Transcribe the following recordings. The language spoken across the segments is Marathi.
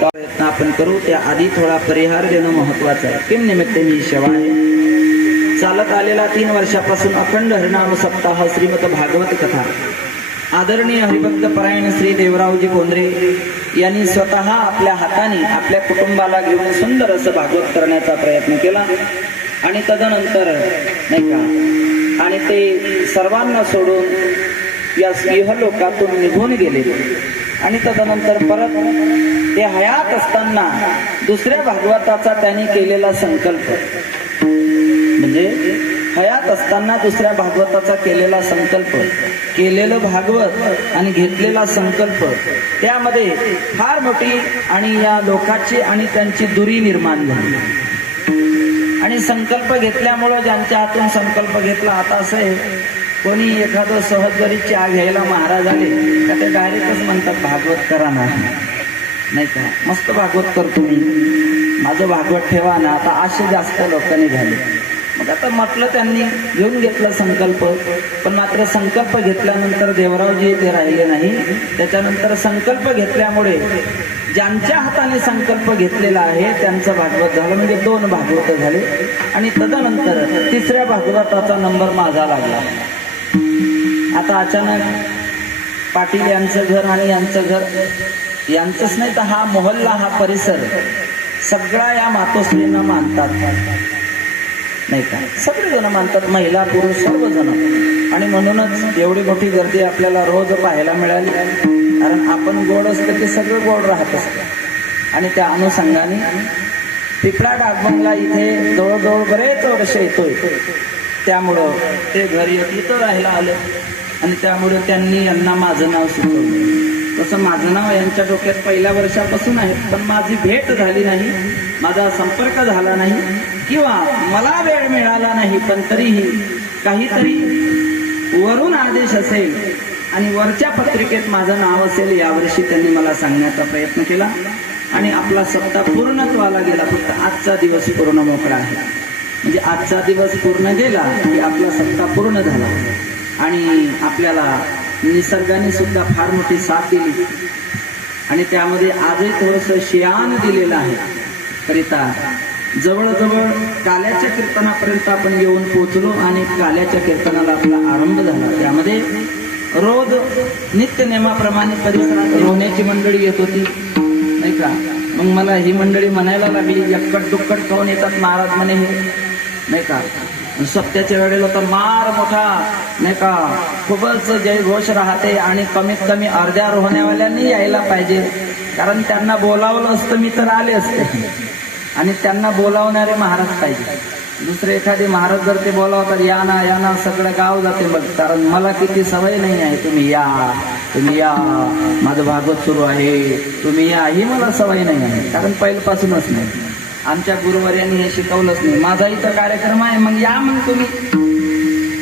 प्रयत्न आपण करू त्या त्याआधी थोडा परिहार देणं महत्वाचं आहे. किम निमित्त मी शेवा आहे चालत आलेला तीन वर्षापासून अखंड हरिनाम सप्ताह श्रीमद भागवत कथा. आदरणीय हरिभक्त परायण श्री देवरावजी कोंद्रे यांनी स्वतः आपल्या हाताने आपल्या कुटुंबाला घेऊन सुंदर असं भागवत करण्याचा प्रयत्न केला. आणि तदनंतर नाही का आणि ते सर्वांना सोडून या लोकातून निघून गेले. आणि तदनंतर परत ते हयात असताना दुसऱ्या भागवताचा त्यांनी केलेला संकल्प. म्हणजे हयात असताना दुसऱ्या भागवताचा केलेला संकल्प केलेलं भागवत आणि घेतलेला संकल्प त्यामध्ये फार मोठी आणि या लोकाची आणि त्यांची दुरी निर्माण झाली. आणि संकल्प घेतल्यामुळं ज्यांच्या हातून संकल्प घेतला आता असं आहे कोणी एखादं सहज जरी चहा घ्यायला महाराज आले का ते डायरेक्टच म्हणतात भागवत करा ना. नाही का? मस्त भागवत कर तुम्ही माझं भागवत ठेवा ना. आता असे जास्त लोकांनी झाले. मग आता म्हटलं त्यांनी घेऊन घेतलं संकल्प. पण मात्र संकल्प घेतल्यानंतर देवरावजी ते राहिले नाही. त्याच्यानंतर संकल्प घेतल्यामुळे ज्यांच्या हाताने संकल्प घेतलेला आहे त्यांचं भागवत झालं. म्हणजे दोन भागवत झाले. आणि तदनंतर तिसऱ्या भागवताचा नंबर माझा लागला. आता अचानक पाटील यांचं घर आणि यांचं घर यांचंच नाही तर हा मोहल्ला हा परिसर सगळा या मातोश्रींना मानतात. नाही का? सगळेजण मानतात महिला पुरुष सर्वजण. आणि म्हणूनच एवढी मोठी गर्दी आपल्याला रोज पाहायला मिळाली. कारण आपण गोड असतं की सगळं गोड राहत असतं. आणि त्या अनुषंगाने पिपळा डागबंगला इथे जवळजवळ बरेच वर्ष येतोय. त्यामुळं ते घर इथं राहायला आलं. आणि त्यामुळे त्यांनी यांना माझं नाव सुचवलं. तसं माझं नाव यांच्या डोक्यात पहिल्या वर्षापासून आहे. पण माझी भेट झाली नाही माझा संपर्क झाला नाही किंवा मला वेळ मिळाला नाही पण तरीही काहीतरी वरून आदेश असेल आणि वरच्या पत्रिकेत माझं नाव असेल यावर्षी त्यांनी मला सांगण्याचा प्रयत्न केला. आणि आपला सप्ताह पूर्णत्वाला गेला. फक्त आजचा दिवस पूर्ण मोकळा आहे. म्हणजे आजचा दिवस पूर्ण गेला की आपला सप्ताह पूर्ण झाला. आणि आपल्याला निसर्गाने सुद्धा फार मोठी साथ दिली. आणि त्यामध्ये आजही थोडस शियान दिलेलं आहे. करिता जवळजवळ काल्याच्या कीर्तनापर्यंत आपण येऊन पोहोचलो आणि काल्याच्या कीर्तनाला आपला आरंभ झाला. त्यामध्ये रोज नित्य नियमाप्रमाणे परिसरात रोहण्याची मंडळी येत होती. नाही का? मग मला ही मंडळी म्हणायला लागली एककट दुक्कट खाऊन येतात महाराज म्हणे हे. नाही का? सत्याच्या वेळेला तर मार मोठा. नाही का? खूपच जयघोष राहते आणि कमीत कमी अर्ध्या रोहण्यावाल्यांनी यायला पाहिजे. कारण त्यांना बोलावलं असतं मी तर आले असते. आणि त्यांना बोलावणारे महाराज पाहिजे. दुसरे एखादे महाराज जर ते बोलावतात या ना या ना सगळं गाव जाते बघ. कारण मला किती सवय नाही आहे. तुम्ही या तुम्ही या. माझं भागवत सुरू आहे. तुम्ही या ही मला सवय नाही आहे. कारण पहिल्यापासूनच नाही. आमच्या गुरुवर्यांनी हे शिकवलंच नाही. माझा इथं कार्यक्रम आहे मग या मग तुम्ही.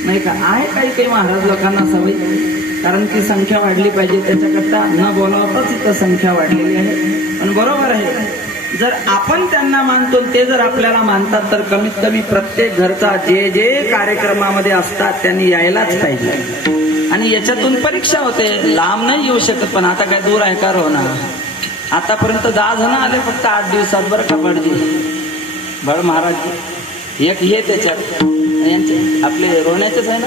नाही का? आहे काही काही महाराज लोकांना सवय. कारण की संख्या वाढली पाहिजे त्याच्याकरता न बोलावताच इथं संख्या वाढलेली आहे. पण बरोबर आहे. जर आपण त्यांना मानतो ते जर आपल्याला मानतात तर कमीत कमी प्रत्येक घरचा जे जे कार्यक्रमामध्ये असतात त्यांनी यायलाच पाहिजे. आणि याच्यातून परीक्षा होते. लांब नाही येऊ शकत पण आता काय दूर आहे का रोना आतापर्यंत दहा जण आले फक्त आठ दिवसात बरं का बडजी? बळ महाराज एक हे त्याच्यात. यांचे आपले रोण्याचेच आहे ना?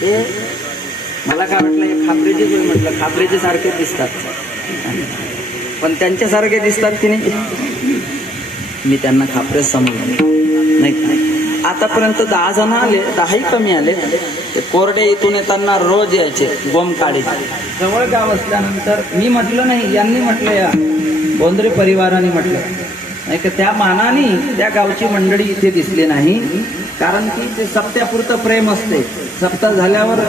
हे मला काय वाटलं हे खापरेचेच म्हटलं खापरेचे सारखे दिसतात. पण त्यांच्यासारखे दिसतात की नाही? मी त्यांना खापरेच समजले नाही. आतापर्यंत दहा जण आले दहाही कमी आले. ते कोरडे इथून येताना रोज यायचे गोमकाळी जवळ गाव असल्यानंतर मी म्हटलं नाही यांनी म्हटलं या. बोंद्रे परिवाराने म्हटलं. नाही का त्या मानाने त्या गावची मंडळी इथे दिसली नाही. कारण की ते सप्त्यापुरतं प्रेम असते. सप्ताह झाल्यावर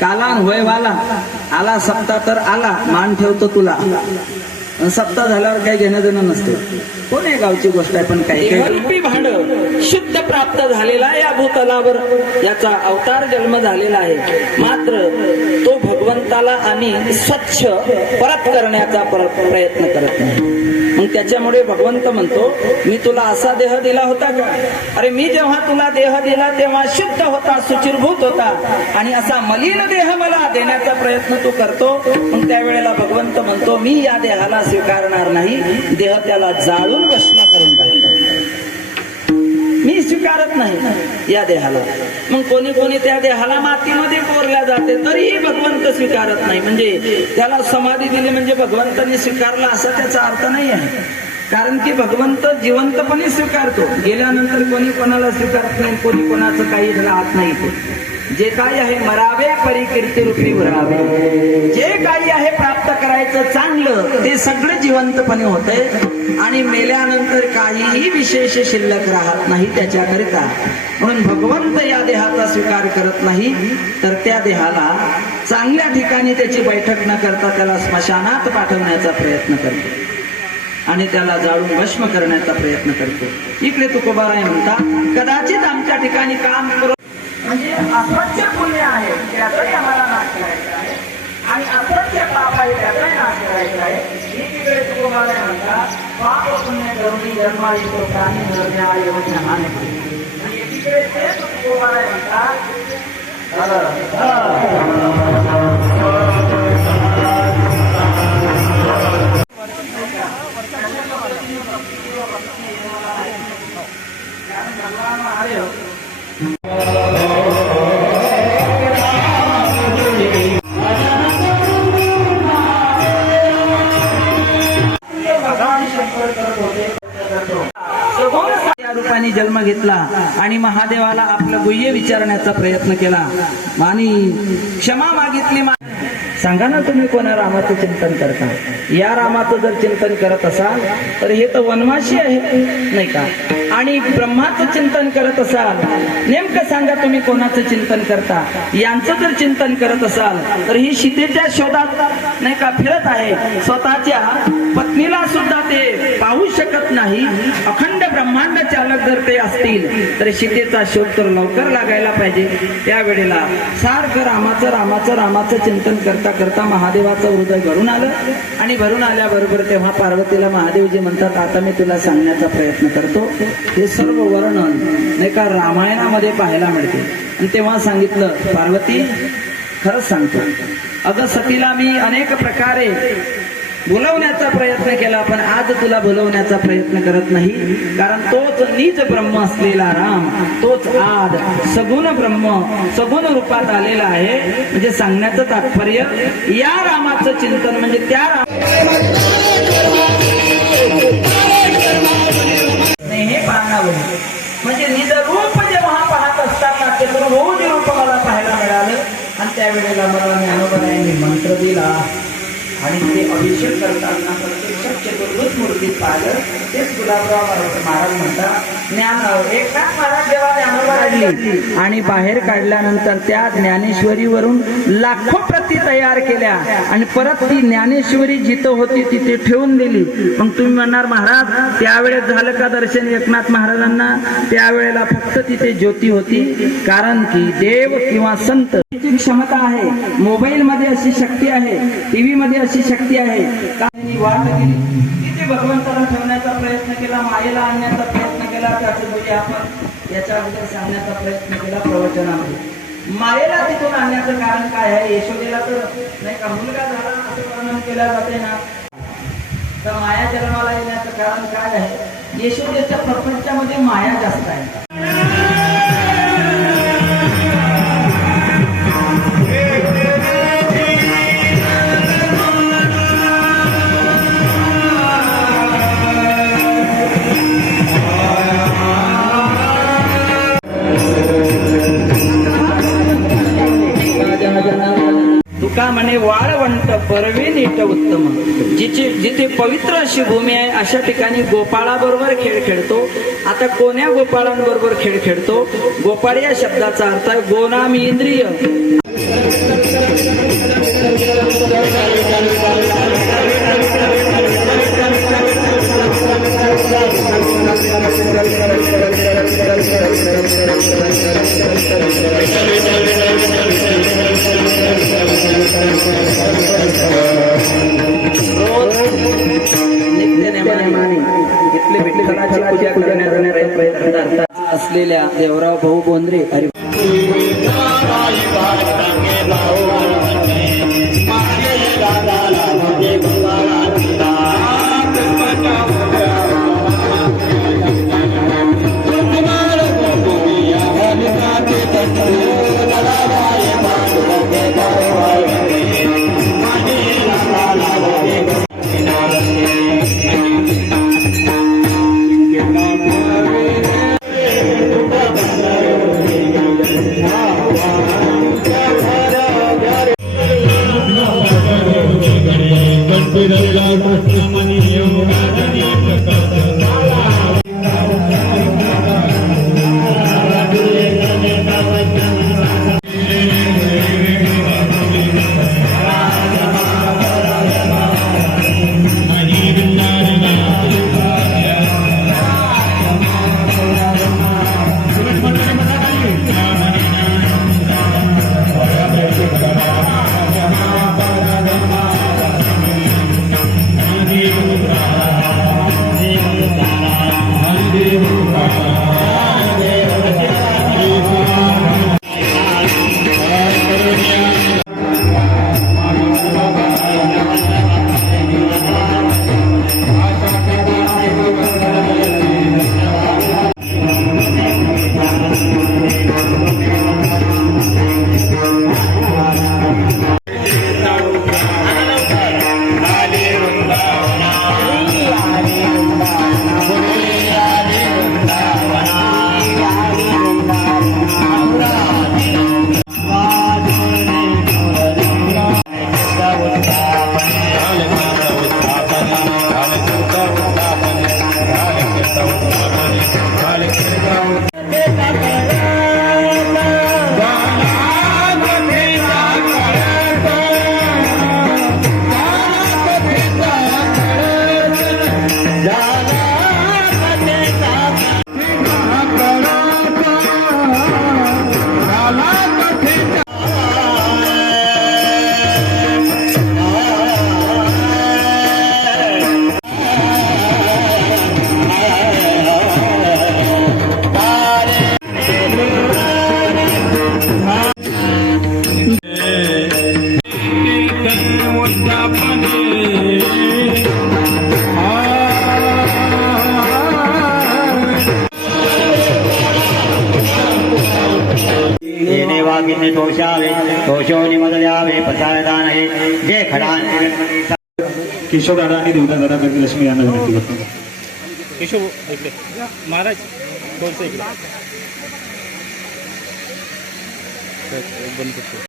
कालान होय वाला. आला सप्ताह तर आला. मान ठेवतो तुला. सप्ताह झाल्यावर काही घेणं देणं नसते. कोण आहे गावची गोष्ट आहे पण काही काही? भांड शुद्ध प्राप्त झालेला या भूतलावर. याचा अवतार जन्म झालेला आहे. मात्र तो भगवंताला आम्ही स्वच्छ परत करण्याचा प्रयत्न करत नाही. मग त्याच्यामुळे भगवंत म्हणतो मी तुला असा देह दिला होता का? अरे मी जेव्हा तुला देह दिला तेव्हा शुद्ध होता सुचिरभूत होता. आणि असा मलिन देह मला देण्याचा प्रयत्न तू करतो. मग त्यावेळेला भगवंत म्हणतो मी या देहाला स्वीकारणार नाही. देह त्याला जाळून भस्म करून टाकतो. मी स्वीकारत नाही या देहाला. मग कोणी कोणी त्या देहाला मातीमध्ये कोरल्या जाते तरीही भगवंत स्वीकारत नाही. म्हणजे त्याला समाधी दिली म्हणजे भगवंतांनी स्वीकारला असा त्याचा अर्थ नाही आहे. कारण की भगवंत जिवंतपणे स्वीकारतो. गेल्यानंतर कोणी कोणाला स्वीकारत नाही कोणी कोणाचं काही राहत नाही. जे काही आहे मरावे परिकीर्ती रूपी उरावे. जे काही आहे प्राप्त करायचं चांगलं ते सगळं जिवंतपणे होतंय. आणि मेल्यानंतर काहीही विशेष शिल्लक राहत नाही त्याच्याकरिता. म्हणून भगवंत या देहाचा स्वीकार करत नाही तर त्या देहाला चांगल्या ठिकाणी त्याची बैठक न करता त्याला स्मशानात पाठवण्याचा प्रयत्न करतो. आणि त्याला जाळून भस्म करण्याचा प्रयत्न करतो. इकडे तुकोबाराय म्हणता कदाचित आमच्या ठिकाणी काम करू म्हणजे असंख्य पुण्य आहे त्याचाही आम्हाला नाश करायचा आहे. आणि असंख्य पाप आहे त्याचाही नाश करायचा आहे एकीकडे तुकोबाराय म्हणतात पाप पुण्य जन्मा येतो काही नरण्या योजना आणि एकीकडे ते तुकोबाराय म्हणतात या रूपाने जन्म घेतला आणि महादेवाला आपलं गुह्य विचारण्याचा प्रयत्न केला. आणि क्षमा मागितली मा- सांगा ना तुम्ही कोणा रामाचं चिंतन करता? या रामाचं जर चिंतन करत असाल तर हे तर वनवाशी आहे नाही का? आणि ब्रह्माचं चिंतन करत असाल नेमकं सांगा तुम्ही कोणाचं चिंतन करता? यांचं जर चिंतन करत असाल तर ही शितेच्या शोधात नाही का फिरत आहे. स्वतःच्या पत्नीला सुद्धा ते पाहू शकत नाही. अखंड ब्रह्मांड चालक जर ते असतील तर सीतेचा शोध तर लवकर लागायला पाहिजे. त्यावेळेला सारखं रामाचं रामाचं रामाचं चिंतन करता करता महादेवाचं हृदय भरून आलं. आणि भरून आल्याबरोबर तेव्हा पार्वतीला महादेवजी म्हणतात आता मी तुला सांगण्याचा प्रयत्न करतो. हे सर्व वर्णन नाही का रामायणामध्ये पाहायला मिळते. आणि तेव्हा सांगितलं पार्वती खरंच सांगतो. अगं सतीला मी अनेक प्रकारे बोलवण्याचा प्रयत्न केला पण आज तुला बोलवण्याचा प्रयत्न करत नाही. कारण तोच नीच ब्रह्म असलेला राम तोच आद सगुण ब्रह्म सगुण रूपात आलेला आहे. म्हणजे सांगण्याचं तात्पर्य या रामाचं चिंतन म्हणजे त्या राम हे पाहणार म्हणजे निज रूप जेव्हा पाहत असताना ते रोज रूप मला पाहायला मिळालं. आणि त्यावेळेला मला ज्ञानोबरायांनी मंत्र दिला. आणि ते अभिषेक करताना प्रत्यक्ष पाहिलं. तेच गुलाबराव महाराज म्हणतात ज्ञान एकनाथ महाराज जेव्हा आणि बाहेर काढल्यानंतर त्या ज्ञानेश्वरीवरून लाखो प्रती तयार केल्या. आणि परत ती ज्ञानेश्वरी जिथं होती तिथे ठेवून दिली. मग तुम्ही म्हणणार महाराज त्यावेळेस झालं का दर्शन एकनाथ महाराजांना? त्यावेळेला फक्त तिथे ज्योती होती. कारण की देव किंवा संत क्षमता आहे. मोबाईल मध्ये अशी शक्ती आहे. टीव्ही मध्ये अशी शक्ती आहे. वाट भगवंताला ठेवण्याचा प्रयत्न केला मायेला आणण्याचा प्रयत्न केला त्याचं म्हणजे आपण याच्या अगोदर सांगण्याचा प्रयत्न केला प्रवचनामध्ये. मायेला तिथून आणण्याचं कारण काय आहे? यशोदेला तर नाही का मुलगा झाला असं वर्णन केलं जाते ना. तर माया जन्माला येण्याचं कारण काय आहे? यशोदेच्या प्रपंचामध्ये माया जास्त आहे. परवे नीट उत्तम. जिथे जिथे पवित्र अशी भूमी आहे अशा ठिकाणी गोपाळाबरोबर खेळ खेळतो. आता कोण्या गोपाळांबरोबर खेळ खेळतो? गोपाळ या शब्दाचा अर्थ आहे गोनाम इंद्रिय. विठ्ठलाची पूजा करण्याचा प्रयत्न करतात. असलेल्या देवराव भाऊ बोंद्रे हरी மாமா காலை மாமா केशव दादा आणि देवदास दादा लक्ष्मी यांना विनंती करतो. इकडे. महाराज थोडंसं इकडे. बंद करतो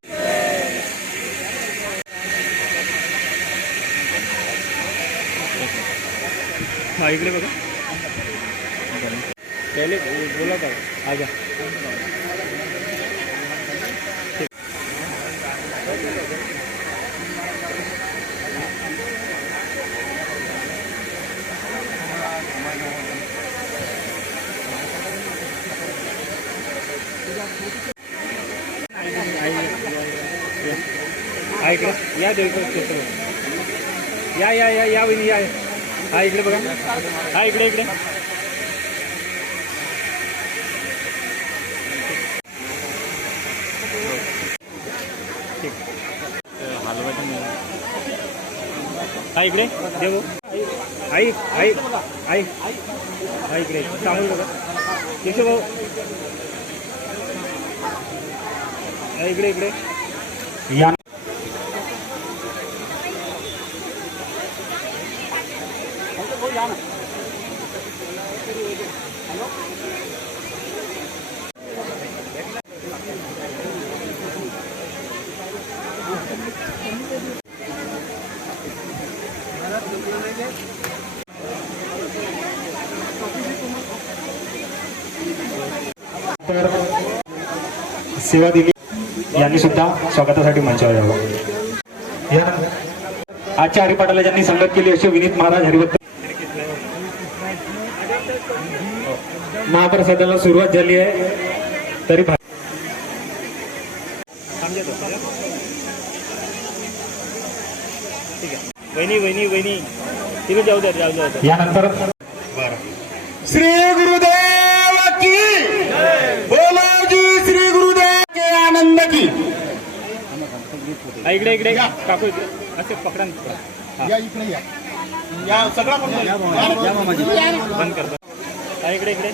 हा इकडे बघा. पहिले बोला का? आजा हा इकडे या देव या या या या वहिनी या. हा इकडे बघा. हा इकडे इकडे. ठीक हा इकडे. देव. आई आई आई. हा इकडे. चांगलं बघा. केशव भाऊ. हा इकडे इकडे. या. सेवा दिली. यांनी सुद्धा स्वागतासाठी मंचावर यावं. या आजच्या हरिपाठाला ज्यांनी संगत केली असे विनीत महाराज हरिभक्त महाप्रसादाला सुरुवात झाली आहे. तरी भा- थांबजा तो चला. ठीक आहे वहिनी वहिनी वहिनी तिकडे जाऊ द्या जाऊ द्या यानंतर श्री गुरुदेव की बोलो जी श्री गुरुदेव के आनंद की हा इकडे इकडे काकू इकडे असे पकडा ना. हा. बंद कर बंद. हा इकडे इकडे